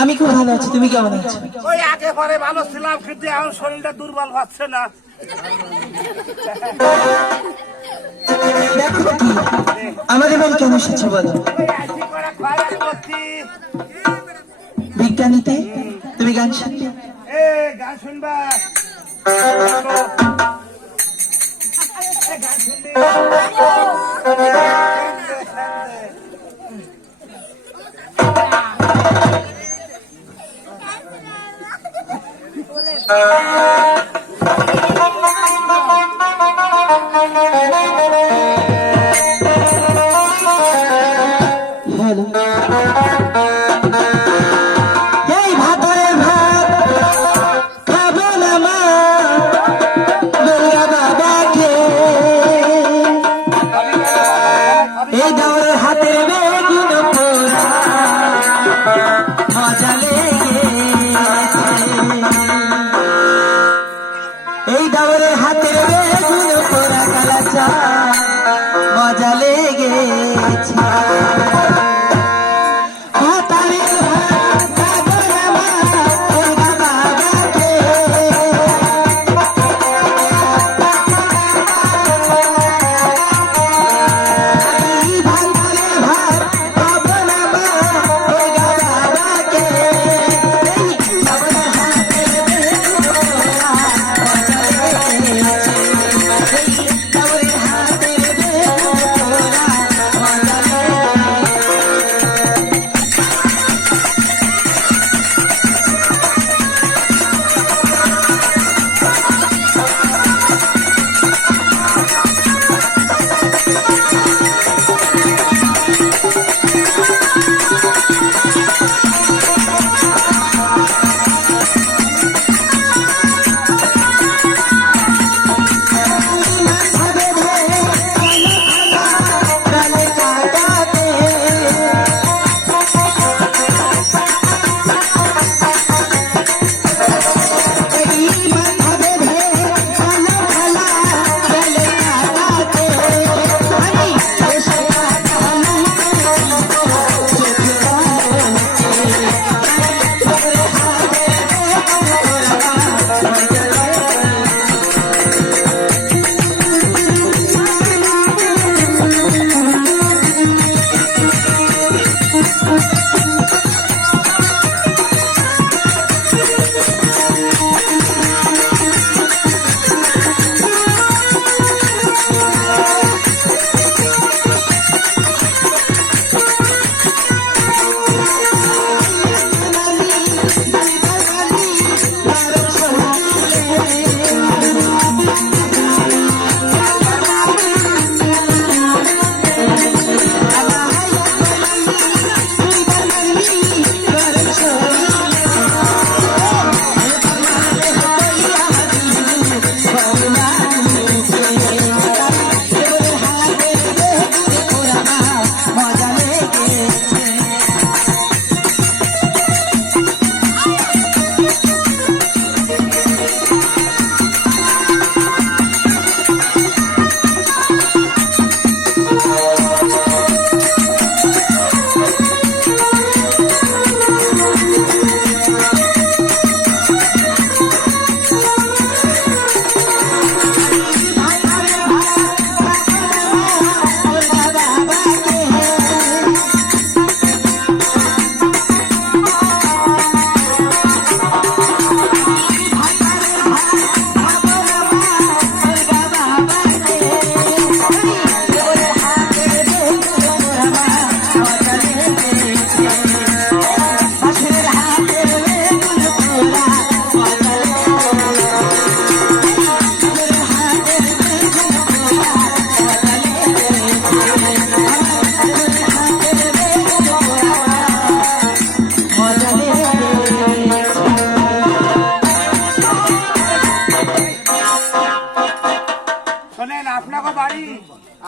আমি খুব ভালো আছি, তুমি কেমন আছো? ওই আগে পরে ভালো ছিলাম, কিন্তু এখন শরীরটা দুর্বল হচ্ছে না। দেখো কি আমাদের বাড়ি কেন এসেছো বলো? বিজ্ঞানীতে তুমি গান শুনবে? গান শুনবা? গান শুনবি? এই দাওরে হাতের বেগুন পোড়া কালাচা মজা লেগেছে।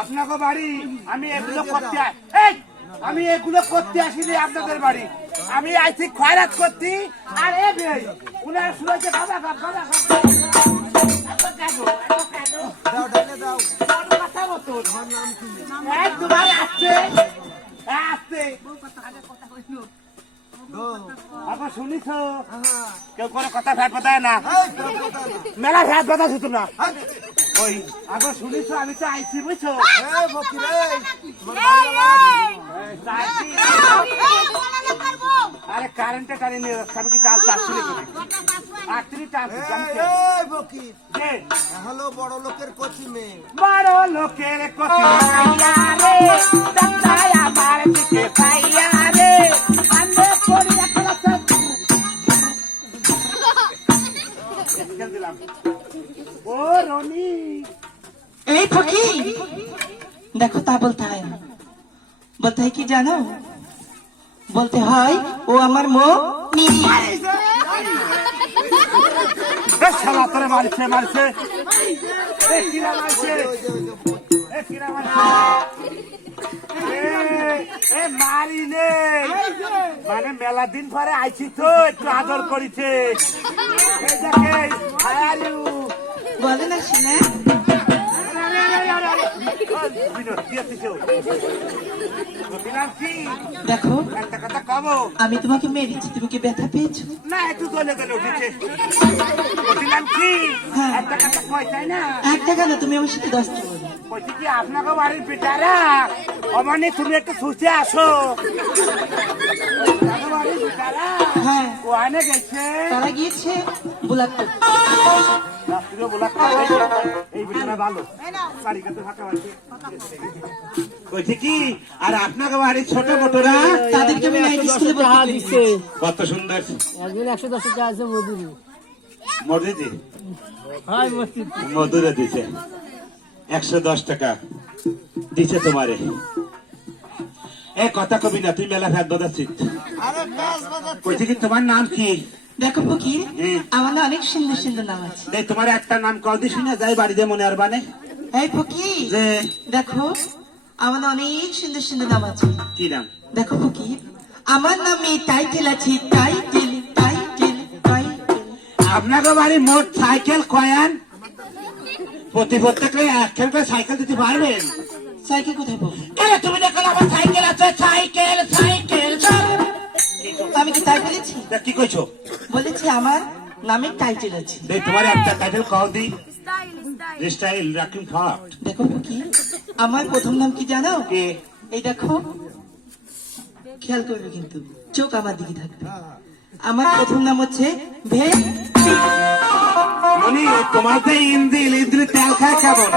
আপনাকে বাড়ি আমি এগুলো করতে আমি এগুলো করতে আসিনি আপনাদের বাড়ি। আমি আইছি খয়রাত করতে। আর এ ভাই উনার শুনেছে খাবা খাব খাবা খাব তোমার আসছে আসতে আবার শুনিস কেউ কোনো কথা ফ্যাট বাতায় না মেলা ফ্যাট বাতা শুধু না ওই আবার শুনিস আমি তো আইছি বুঝছো আরে কারেন্টে টানি নিয়ে যাচ্ছে আমি কি চার্জ চাচ্ছি হলো বড় লোকের কচি মেয়ে বড় লোকের কচি রে আমার দিকে পাইয়া রে আন্দে পড়িয়া খেলাছে দিলাম ও রনি এই ফকির দেখো তা বলতে হয় না বলতে হয় কি জানো বলতে হয় ও আমার শালা তোরে মারছে মারছে কিরা মারছে কিরা মারছে মারি নে মানে মেলা দিন পরে আইছি তো একটু আদর করিছে বলে না শুনে দেখো একটা কথা কবো আমি তোমাকে মেরেছি তুমি কি ব্যথা পেয়েছো না একটু গলে গলে উঠেছে বলছিলাম কি হ্যাঁ। একটা কথা কই তাই না একটা কেন তুমি আমার সাথে 10টা বলো বলছি কি আপনাকে বাড়ির পিটারা অমানি তুমি একটু সুস্থে আসো আপনাকে বাড়ির পিটারা হ্যাঁ ওখানে গেছে তারা গিয়েছে বুলাক রাত্রিও বলা এই পিটারা ভালো বাড়ি কাছে ফাঁকা বাড়ি বলছি কি আর আপনাকে বাড়ির ছোট মোটরা তাদেরকে আমি নাইট স্কুলে ভর্তি দিচ্ছি কত সুন্দর একদিন 110 টাকা আছে মজুরি মসজিদে হয় মসজিদ মধুরে দিছে 110 টাকা দিছে তোমারে এ কথা কবি না তুই মেলা ফেট বাজাচ্ছিস আরে কাজ বাজাচ্ছে কইছি কি তোমার নাম কি দেখো ফকির হুম। আমার না অনেক সুন্দর সুন্দর নাম আছে এই তোমার একটা নাম কদি শুনে যাই বাড়িতে মনে আর বানে এই ফকির যে দেখো আমার না অনেক সুন্দর সুন্দর নাম আছে কি নাম দেখো ফকির আমার নামে টাইটেল আছে টাইটেল টাইটেল টাইটেল আপনাকে বাড়ি মোট সাইকেল কয়ান প্রত্যেককে একখান করে সাইকেল দিতে পারবেন সাইকেল কোথায় পাবো তুমি দেখো আমার সাইকেল আছে সাইকেল সাইকেল আমি কি তাই বলেছি কি কইছো বলেছি আমার নামে টাইটেল আছে তোমার একটা টাইটেল কও দি স্টাইল রাকিং ফাট দেখো ফকির আমার প্রথম নাম কি জানো কে এই দেখো খেয়াল করবে কিন্তু চোখ আমার দিকে থাকবে আমার প্রথম নাম হচ্ছে মনি তোমার তো ইন্দ্রি তেল খায় কেমন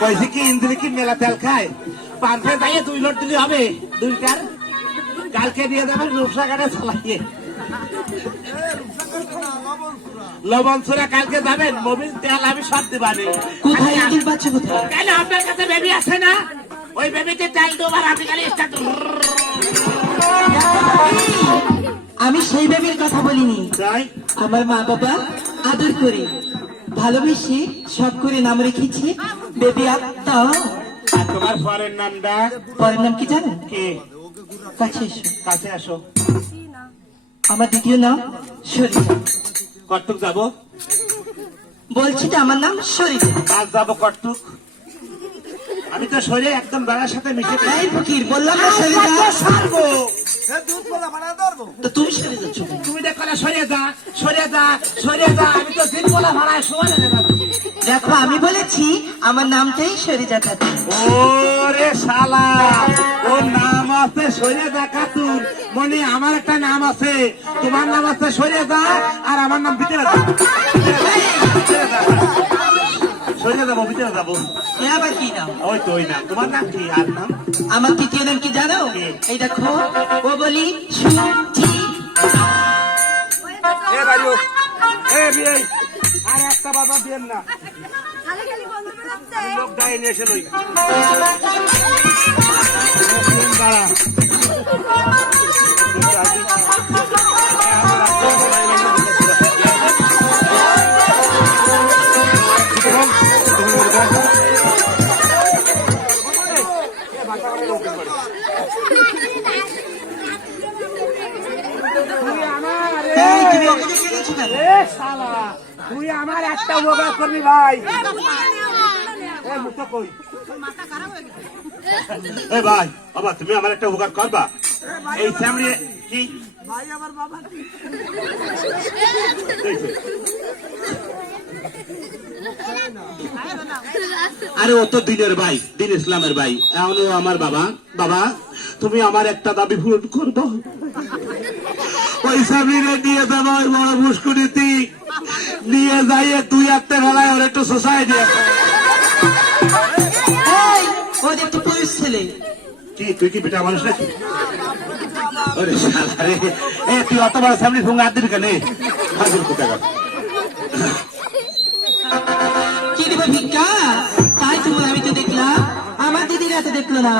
কইছি কি ইন্দ্রি কি মেলা তেল খায় পান্থে যাইয়ে 2 লোট দিলে হবে 2 লিটার কালকে দিয়ে যাবেন রূপসা গাড়ি চালাইয়ে লবণ সুরা কালকে যাবেন মোবিল তেল আমি সব দিবানি কোথায় ইন্দির বাচ্চা কোথায় কেন আপনার কাছে বেবি আছে না ওই বেবিতে তেল দেবার আপনি খালি স্টার্ট আমি সেই বেবির কথা বলিনি তাই আমার মা বাবা আদর করে ভালোবেসে সব করে নাম রেখেছে বেবি আত্মা আর তোমার পরের নামটা পরের নাম কি জানো কে কাছে এসো কাছে আসো আমার দ্বিতীয় নাম সরিতা কটুক যাবো বলছি তো আমার নাম সরিতা আজ যাবো কটুক আমি তো শরীরে একদম বেড়ার সাথে মিশে এই ফকির বললাম না সরিতা সারবো দুধ পোলা ভাড়া ধরবো তো তুমি সরে যাচ্ছ কেন? তুমি দেখো না সরিয়ে যা সরিয়ে যা সরিয়ে যা আমি তো দিন বলা ভাড়ায় সময় নেবে না তুমি দেখো আমি বলেছি আমার নামটাই সরিতা খাতুন ওরে শালা ওর নাম আছে সরিয়ে খাতুন মনি আমার একটা নাম আছে তোমার নাম আছে সরিয়ে আর আমার নাম ভিতরে সরিয়ে যাবো ভিতরে যাবো এ আবার কি নাম ওই তো ওই নাম তোমার নাম কি আর নাম আমার তৃতীয় নাম কি জানো কি? এই দেখো ও বলি সুচি এ বাড়ি এ বিয়ে আর একটা বাবা দিয়েন না লোক দায় নিয়ে এসে লই দাঁড়া এই, তুমি ওকে দেখে গেছো কেন? শালা তুই আমার একটা উপকার করবি ভাই এ মুতো কই এ ভাই বাবা তুমি আমার একটা উপকার করবা এই ফ্যামিলি কি ভাই আমার বাবা দেখছে? আরে ও তো দিনের ভাই, দিন ইসলামের ভাই, এমন আমার বাবা। বাবা তুমি আমার একটা দাবি পূরণ করবো। ওই সামনে নিয়ে যাবো ওই বড় মুস্কুনিতি নিয়ে যাইয়ে তুই একটা বেলায় ওর একটু সোসাইটি এই ওদের একটু পুলিশ ছেলে কি তুই কি বেটা মানুষ নাকি? ওরে শালা রে, এ তুই অত বড় সামনে ফোন হাত দিবি কেন? হাজির কোথায় গেল? কি দেবে ভিক্ষা? তাই তো আমি তো দেখলাম, আমার দিদিরা তো দেখলো না।